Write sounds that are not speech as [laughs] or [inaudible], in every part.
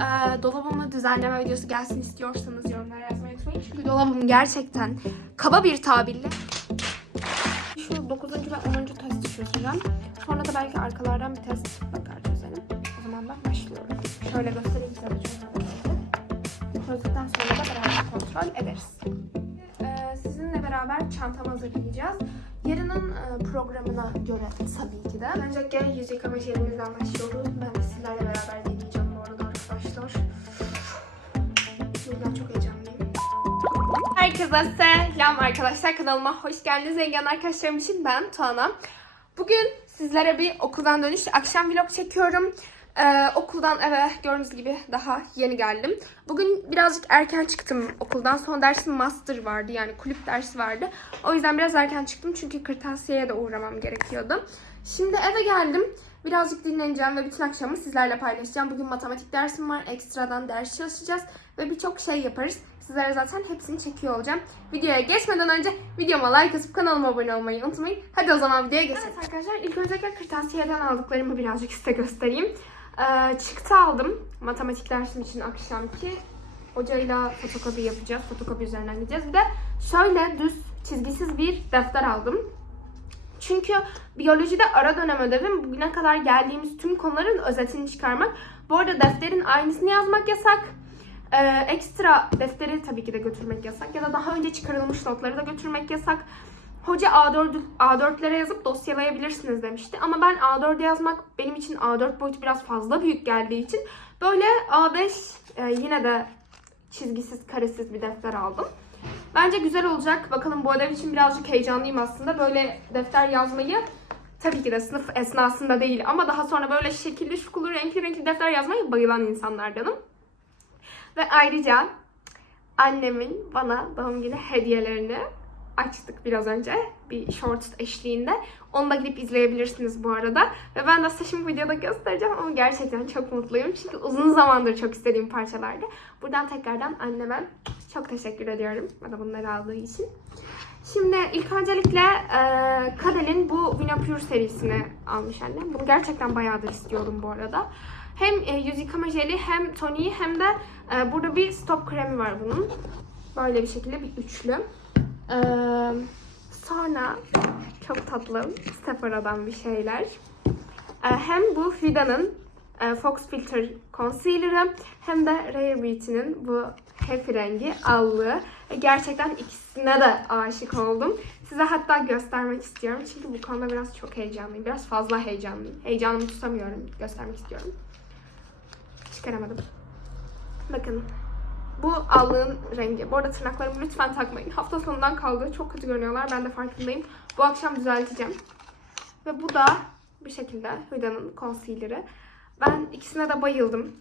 e, dolabımı düzenleme videosu gelsin istiyorsanız yorumlara yazmayı unutmayın. Çünkü dolabım gerçekten kaba bir tabirle şu 9. ve 10. testi çözeceğim. Sonra da belki arkalardan bir test bakar çözelim. O zaman ben başlıyorum. Şöyle göstereyim size. Çözdükten sonra da beraber kontrol ederiz. Ee, sizinle beraber çantamı hazırlayacağız. Yarının e, programına göre tabii ki de. Öncelikle yüz yıkama jelimizden başlıyoruz. Ben sizlerle beraber deneyeceğim Herkese selam arkadaşlar. Kanalıma hoş geldiniz. Zengin arkadaşlarım için ben Tuana. Bugün sizlere bir okuldan dönüş akşam vlog çekiyorum. Ee, okuldan eve gördüğünüz gibi daha yeni geldim. Bugün birazcık erken çıktım okuldan. Son dersim master vardı yani kulüp dersi vardı. O yüzden biraz erken çıktım çünkü kırtasiyeye de uğramam gerekiyordu. Şimdi eve geldim. Birazcık dinleneceğim ve bütün akşamı sizlerle paylaşacağım. Bugün matematik dersim var. Ekstradan ders çalışacağız ve birçok şey yaparız. Sizlere zaten hepsini çekiyor olacağım. Videoya geçmeden önce videoma like atıp kanalıma abone olmayı unutmayın. Hadi o zaman videoya geçelim. Evet arkadaşlar ilk öncelikle kırtasiyeden aldıklarımı birazcık size göstereyim. Ee, çıktı aldım matematik dersim için akşamki. Hocayla fotokopi yapacağız. Fotokopi üzerinden gideceğiz. Bir de şöyle düz çizgisiz bir defter aldım. Çünkü biyolojide ara dönem ödevim bugüne kadar geldiğimiz tüm konuların özetini çıkarmak. Bu arada defterin aynısını yazmak yasak. Ee, ekstra defteri tabii ki de götürmek yasak. Ya da daha önce çıkarılmış notları da götürmek yasak. Hoca A4, A4'lere yazıp dosyalayabilirsiniz demişti. Ama ben A4'e yazmak benim için A4 boyutu biraz fazla büyük geldiği için böyle A5 e, yine de çizgisiz, karesiz bir defter aldım. Bence güzel olacak. Bakalım bu ödev için birazcık heyecanlıyım aslında. Böyle defter yazmayı tabii ki de sınıf esnasında değil ama daha sonra böyle şekilli, şukulu, renkli renkli defter yazmayı bayılan insanlardanım. Ve ayrıca annemin bana doğum günü hediyelerini açtık biraz önce bir shorts eşliğinde. Onu da gidip izleyebilirsiniz bu arada. Ve ben de şimdi videoda göstereceğim ama gerçekten çok mutluyum. Çünkü uzun zamandır çok istediğim parçalardı. Buradan tekrardan anneme çok teşekkür ediyorum bana bunları aldığı için. Şimdi ilk öncelikle e, Kadel'in bu Vino Pure serisini almış annem. Bunu gerçekten bayağıdır istiyordum bu arada. Hem e, yüz yıkama jeli hem toniği hem de e, burada bir stop kremi var bunun. Böyle bir şekilde bir üçlü. Ee, sonra çok tatlı Sephora'dan bir şeyler. Hem bu Fida'nın e, Fox Filter Concealer'ı hem de Rare Beauty'nin bu Happy rengi allığı. E, Gerçekten ikisine de aşık oldum. Size hatta göstermek istiyorum. Çünkü bu konuda biraz çok heyecanlıyım. Biraz fazla heyecanlıyım. Heyecanımı tutamıyorum. Göstermek istiyorum. Çıkaramadım. Bakın bu allığın rengi. Bu arada tırnaklarımı lütfen takmayın. Hafta sonundan kaldı. Çok kötü görünüyorlar. Ben de farkındayım. Bu akşam düzelteceğim. Ve bu da bir şekilde Hüda'nın concealer'ı. Ben ikisine de bayıldım.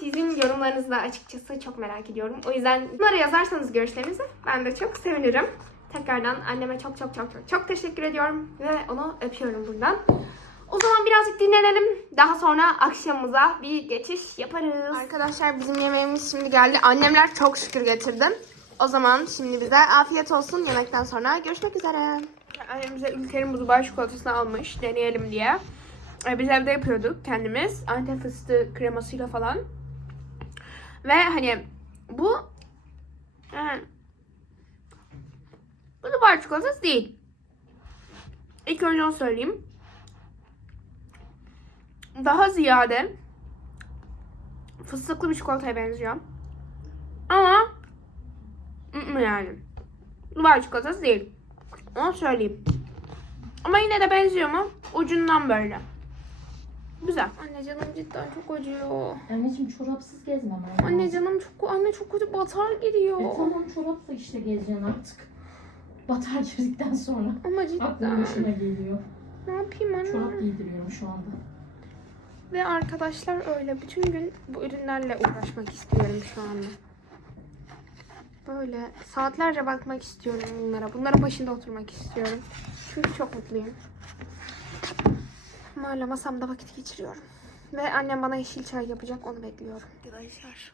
Sizin yorumlarınızı da açıkçası çok merak ediyorum. O yüzden bunlara yazarsanız görüşlerinizi ben de çok sevinirim. Tekrardan anneme çok çok çok çok çok teşekkür ediyorum ve onu öpüyorum buradan. O zaman birazcık dinlenelim. Daha sonra akşamımıza bir geçiş yaparız. Arkadaşlar bizim yemeğimiz şimdi geldi. Annemler çok şükür getirdi. O zaman şimdi bize afiyet olsun. Yemekten sonra görüşmek üzere. Annem bize Ülker'in bu Dubai çikolatasını almış. Deneyelim diye. Ee, Biz evde yapıyorduk kendimiz. Antep fıstığı kremasıyla falan. Ve hani bu yani, bu Dubai çikolatası değil. İlk önce onu söyleyeyim daha ziyade fıstıklı bir çikolataya benziyor. Ama ı-ı yani. Dubai çikolatası değil. Onu söyleyeyim. Ama yine de benziyor mu? Ucundan böyle. Güzel. Anne canım cidden çok acıyor. Anneciğim çorapsız gezmem lazım. Anne canım çok anne çok kötü batar giriyor. E tamam çorapla işte gezeceksin artık. Batar girdikten sonra. Ama Aklım cidden. başına geliyor. Ne yapayım anne? Çorap giydiriyorum şu anda. Ve arkadaşlar öyle bütün gün bu ürünlerle uğraşmak istiyorum şu anda. Böyle saatlerce bakmak istiyorum bunlara. Bunların başında oturmak istiyorum. Çünkü çok mutluyum. Böyle masamda vakit geçiriyorum. Ve annem bana yeşil çay yapacak onu bekliyorum. Arkadaşlar.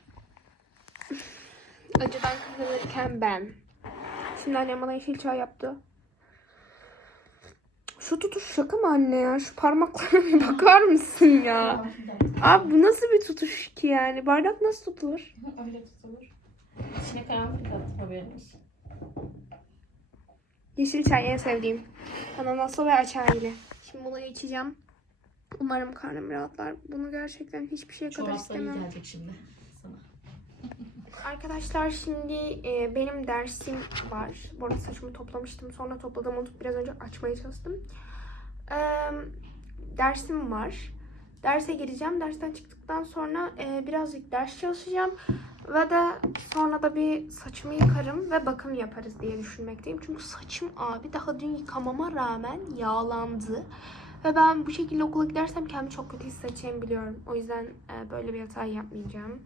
Acıdan kırılırken ben. Şimdi annem bana yeşil çay yaptı. Şu tutuş şaka mı anne ya? Şu parmaklara bir bakar mısın ya? Abi bu nasıl bir tutuş ki yani? Bardak nasıl tutulur? [laughs] Öyle tutulur. İçine karanfil kattım haberiniz. Yeşil çay en sevdiğim. Ananaslı ve açaylı. Şimdi bunu içeceğim. Umarım karnım rahatlar. Bunu gerçekten hiçbir şeye kadar Çorapları istemem. gelecek şimdi. Arkadaşlar şimdi e, benim dersim var. Bu arada saçımı toplamıştım. Sonra topladım unutup biraz önce açmaya çalıştım. E, dersim var. Derse gireceğim. Dersten çıktıktan sonra e, birazcık ders çalışacağım. Ve de sonra da bir saçımı yıkarım ve bakım yaparız diye düşünmekteyim. Çünkü saçım abi daha dün yıkamama rağmen yağlandı. Ve ben bu şekilde okula gidersem kendimi çok kötü hissedeceğimi biliyorum. O yüzden e, böyle bir hata yapmayacağım.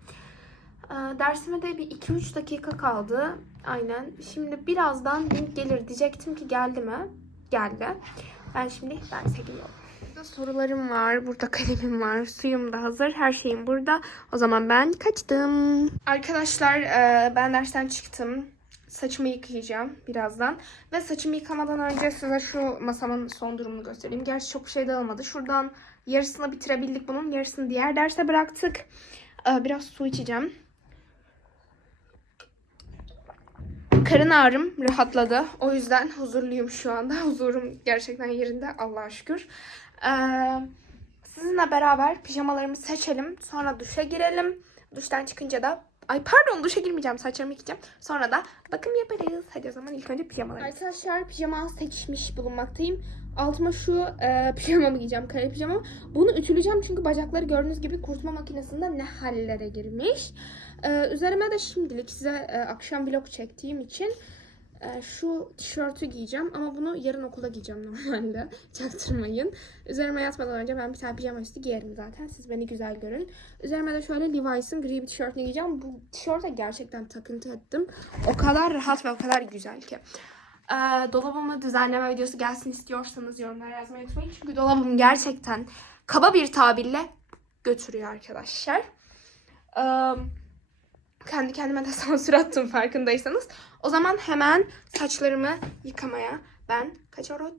Ee, Dersime de bir 2-3 dakika kaldı. Aynen. Şimdi birazdan link gelir diyecektim ki geldi mi? Geldi. Ben şimdi derse gidiyorum. Burada sorularım var. Burada kalemim var. Suyum da hazır. Her şeyim burada. O zaman ben kaçtım. Arkadaşlar e, ben dersten çıktım. Saçımı yıkayacağım birazdan. Ve saçımı yıkamadan önce size şu masamın son durumunu göstereyim. Gerçi çok şey dağılmadı. Şuradan yarısını bitirebildik bunun. Yarısını diğer derse bıraktık. Ee, Biraz su içeceğim. Karın ağrım rahatladı. O yüzden huzurluyum şu anda. [laughs] Huzurum gerçekten yerinde Allah'a şükür. Ee, sizinle beraber pijamalarımı seçelim. Sonra duşa girelim. Duştan çıkınca da Ay pardon duşa girmeyeceğim. Saçlarımı yıkayacağım. Sonra da bakım yaparız. Hadi o zaman ilk önce pijamalarımı. Arkadaşlar pijama seçmiş bulunmaktayım. Altıma şu e, [laughs] pijamamı giyeceğim. Kare pijama. Bunu ütüleyeceğim çünkü bacakları gördüğünüz gibi kurutma makinesinde ne hallere girmiş. Ee, üzerime de şimdilik size e, akşam vlog çektiğim için e, şu tişörtü giyeceğim ama bunu yarın okula giyeceğim normalde. [laughs] Çaktırmayın. Üzerime yatmadan önce ben bir tane pijama üstü giyerim zaten. Siz beni güzel görün. Üzerime de şöyle Levi's'ın gri bir tişörtünü giyeceğim. Bu tişörte gerçekten takıntı ettim. O kadar rahat ve o kadar güzel ki. Ee, dolabımı düzenleme videosu gelsin istiyorsanız yorumlara yazmayı unutmayın. Çünkü dolabım gerçekten kaba bir tabirle götürüyor arkadaşlar. Ee, kendi kendime de [laughs] sansür attım farkındaysanız. O zaman hemen saçlarımı yıkamaya ben kaçıyorum.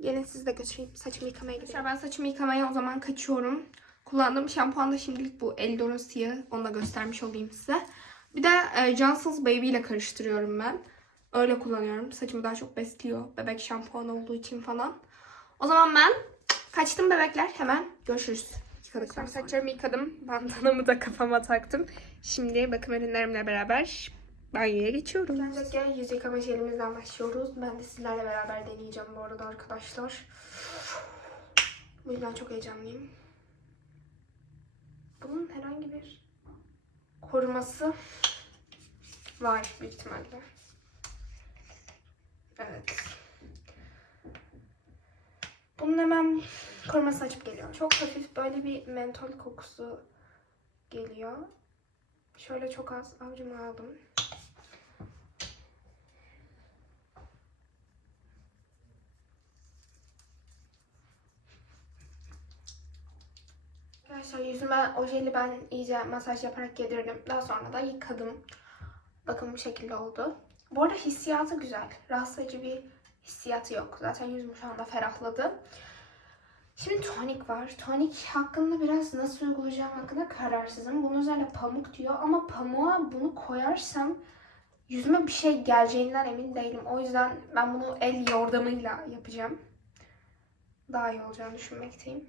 Gelin sizi de götüreyim. Saçımı yıkamaya gidiyorum. Ben saçımı yıkamaya o zaman kaçıyorum. Kullandığım şampuan da şimdilik bu Eldor'un siyahı. Onu da göstermiş olayım size. Bir de e, Johnson's Baby ile karıştırıyorum ben. Öyle kullanıyorum. Saçımı daha çok besliyor. Bebek şampuanı olduğu için falan. O zaman ben kaçtım bebekler. Hemen görüşürüz. Sonra. Saçlarımı yıkadım. Bandanamı da kafama taktım. Şimdi bakım ürünlerimle beraber banyoya geçiyoruz. Öncelikle yüz yıkama jelimizden başlıyoruz. Ben de sizlerle beraber deneyeceğim bu arada arkadaşlar. Bu yüzden çok heyecanlıyım. Bunun herhangi bir koruması var büyük ihtimalle. Evet. Bunun hemen koruması açıp geliyor. Çok hafif böyle bir mentol kokusu geliyor. Şöyle çok az avcuma aldım. Arkadaşlar yüzüme ojeli ben iyice masaj yaparak yedirdim. Daha sonra da yıkadım. Bakın bu şekilde oldu. Bu arada hissiyatı güzel. Rahatsız bir hissiyatı yok. Zaten yüzüm şu anda ferahladı. Şimdi tonik var. Tonik hakkında biraz nasıl uygulayacağım hakkında kararsızım. Bunun üzerine pamuk diyor ama pamuğa bunu koyarsam yüzüme bir şey geleceğinden emin değilim. O yüzden ben bunu el yordamıyla yapacağım. Daha iyi olacağını düşünmekteyim.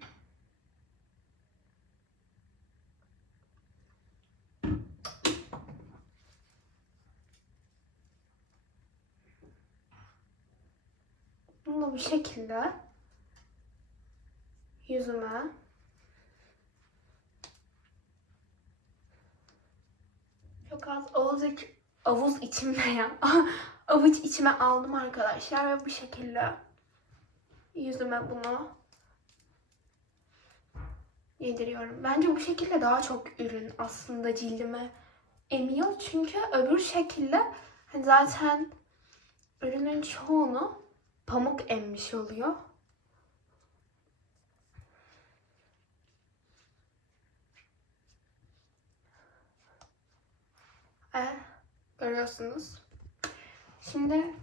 Bunu bu şekilde yüzüme çok az avuç, avuz içime ya [laughs] avuç içime aldım arkadaşlar ve bu şekilde yüzüme bunu yediriyorum. Bence bu şekilde daha çok ürün aslında cildime emiyor. Çünkü öbür şekilde zaten ürünün çoğunu pamuk emmiş oluyor. E, görüyorsunuz. Şimdi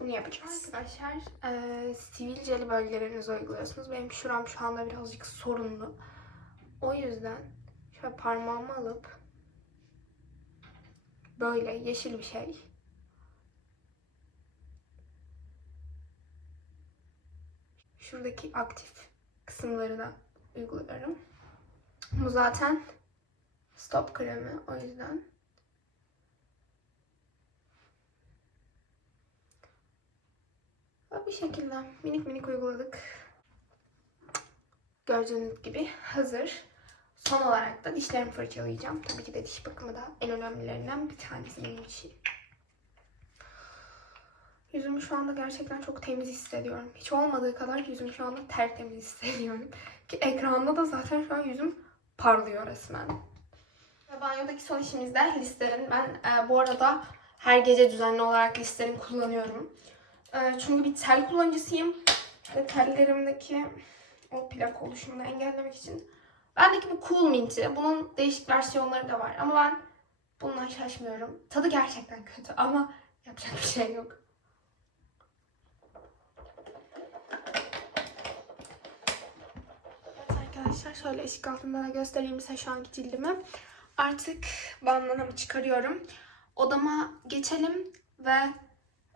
Bunu yapacağız. Arkadaşlar e, sivilceli bölgelerinizi uyguluyorsunuz. Benim şuram şu anda birazcık sorunlu. O yüzden şöyle parmağımı alıp böyle yeşil bir şey şuradaki aktif kısımlarına uyguluyorum. Bu zaten stop kremi o yüzden. Ve bu şekilde minik minik uyguladık. Gördüğünüz gibi hazır. Son olarak da dişlerimi fırçalayacağım. Tabii ki de diş bakımı da en önemlilerinden bir tanesi benim için. Yüzümü şu anda gerçekten çok temiz hissediyorum. Hiç olmadığı kadar yüzümü şu anda tertemiz hissediyorum. [laughs] Ki ekranda da zaten şu an yüzüm parlıyor resmen. Banyodaki son işimiz de listerin. Ben e, bu arada her gece düzenli olarak listerin kullanıyorum. E, çünkü bir tel kullanıcısıyım. Ve tellerimdeki o plak oluşumunu engellemek için. Bendeki bu Cool Mint'i. Bunun değişik versiyonları da var. Ama ben bundan şaşmıyorum. Tadı gerçekten kötü ama yapacak bir şey yok. Evet arkadaşlar şöyle ışık altında da göstereyim size şu anki cildimi. Artık bandanaımı çıkarıyorum. Odama geçelim ve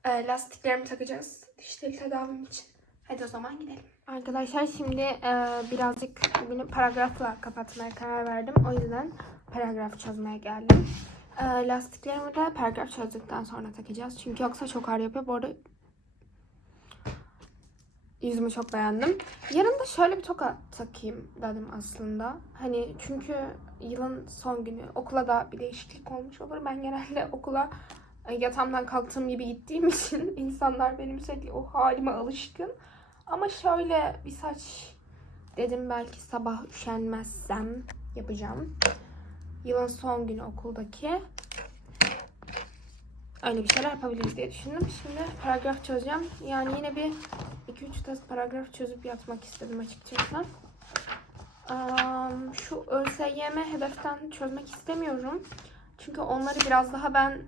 e, lastiklerimi takacağız. Dişleri tedavim için. Hadi o zaman gidelim. Arkadaşlar şimdi e, birazcık bugünü paragrafla kapatmaya karar verdim. O yüzden paragraf çözmeye geldim. E, lastiklerimi de paragraf çözdükten sonra takacağız. Çünkü yoksa çok ağrı yapıyor. Bu arada yüzümü çok beğendim. Yarın da şöyle bir toka takayım dedim aslında. Hani çünkü yılın son günü okula da bir değişiklik olmuş olur. Ben genelde [laughs] okula e, yatağımdan kalktığım gibi gittiğim [laughs] için insanlar benim sürekli o halime alışkın. Ama şöyle bir saç dedim belki sabah üşenmezsem yapacağım. Yılın son günü okuldaki. Öyle bir şeyler yapabiliriz diye düşündüm. Şimdi paragraf çözeceğim. Yani yine bir 2-3 test paragraf çözüp yatmak istedim açıkçası. Şu ÖSYM hedeften çözmek istemiyorum. Çünkü onları biraz daha ben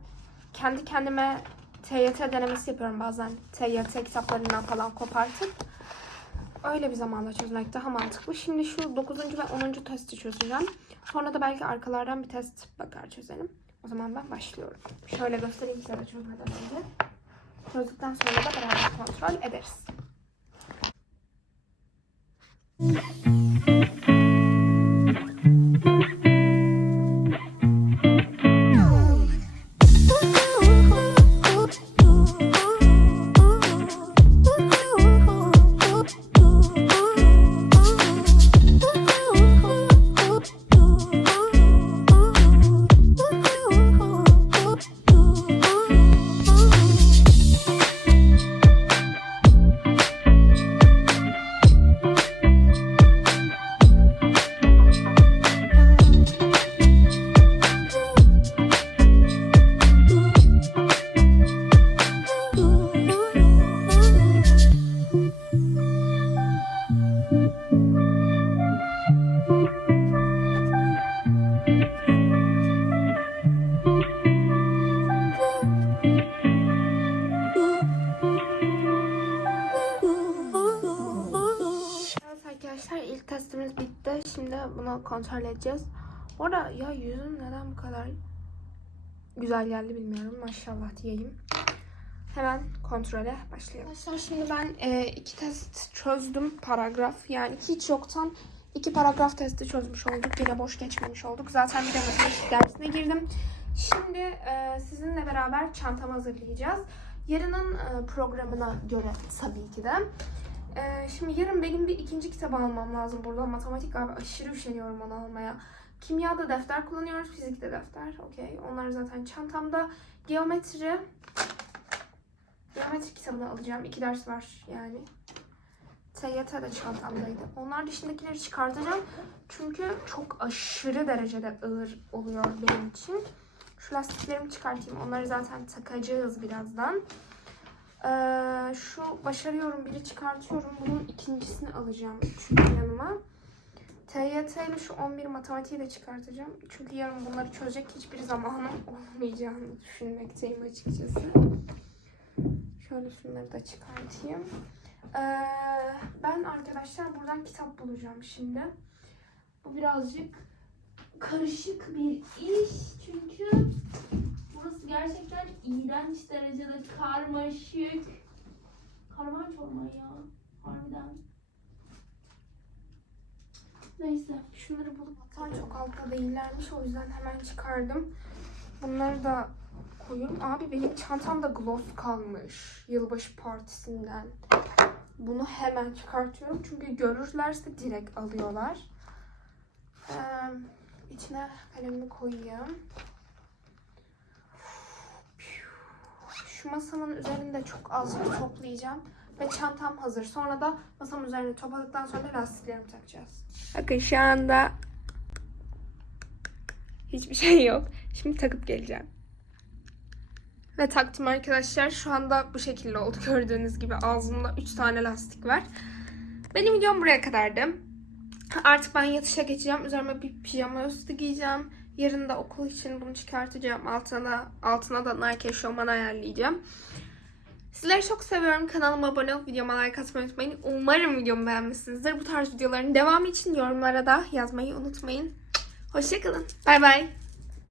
kendi kendime TYT denemesi yapıyorum bazen. TYT kitaplarından falan kopartıp. Öyle bir zamanda çözmek daha mantıklı. Şimdi şu 9. ve 10. testi çözeceğim. Sonra da belki arkalardan bir test bakar çözelim. O zaman ben başlıyorum. Şöyle göstereyim size de çözmeden önce. Çözdükten sonra da beraber kontrol ederiz. Edeceğiz. Orada ya yüzüm neden bu kadar güzel geldi bilmiyorum. Maşallah diyeyim. Hemen kontrole başlayalım. Arkadaşlar şimdi ben e, iki test çözdüm. Paragraf yani hiç yoktan iki paragraf testi çözmüş olduk. Yine boş geçmemiş olduk. Zaten bir de matematik dersine girdim. Şimdi e, sizinle beraber çantamı hazırlayacağız. Yarının e, programına göre tabii ki de. Ee, şimdi yarın benim bir ikinci kitabı almam lazım burada. Matematik abi aşırı üşeniyorum onu almaya. Kimyada defter kullanıyoruz, fizikte defter. Okey. Onlar zaten çantamda. Geometri. Geometri kitabını alacağım. İki ders var yani. TYT de çantamdaydı. Onlar dışındakileri çıkartacağım. Çünkü çok aşırı derecede ağır oluyor benim için. Şu lastiklerimi çıkartayım. Onları zaten takacağız birazdan. Ee, şu başarıyorum biri çıkartıyorum. Bunun ikincisini alacağım çünkü yanıma. TYT ile şu 11 matematiği de çıkartacağım. Çünkü yarın bunları çözecek hiçbir zamanım [laughs] olmayacağını düşünmekteyim açıkçası. Şöyle şunları da çıkartayım. Ee, ben arkadaşlar buradan kitap bulacağım şimdi. Bu birazcık karışık bir iş çünkü burası gerçekten iğrenç derecede karmaşık. Karman çorman ya. Harbiden. Neyse şunları bulup hatta çok altta değillermiş o yüzden hemen çıkardım. Bunları da koyuyorum. Abi benim çantamda gloss kalmış yılbaşı partisinden. Bunu hemen çıkartıyorum çünkü görürlerse direkt alıyorlar. Ee, içine kalemimi koyayım. Şu masamın üzerinde çok az bir toplayacağım. Ve çantam hazır. Sonra da masamın üzerine topladıktan sonra lastiklerimi takacağız. Bakın şu anda hiçbir şey yok. Şimdi takıp geleceğim. Ve taktım arkadaşlar. Şu anda bu şekilde oldu. Gördüğünüz gibi ağzımda 3 tane lastik var. Benim videom buraya kadardı. Artık ben yatışa geçeceğim. Üzerime bir pijama üstü giyeceğim. Yarın da okul için bunu çıkartacağım. Altına da, altına da Nike eşofman ayarlayacağım. Sizleri çok seviyorum. Kanalıma abone olup videoma like atmayı unutmayın. Umarım videomu beğenmişsinizdir. Bu tarz videoların devamı için yorumlara da yazmayı unutmayın. Hoşçakalın. Bay bay.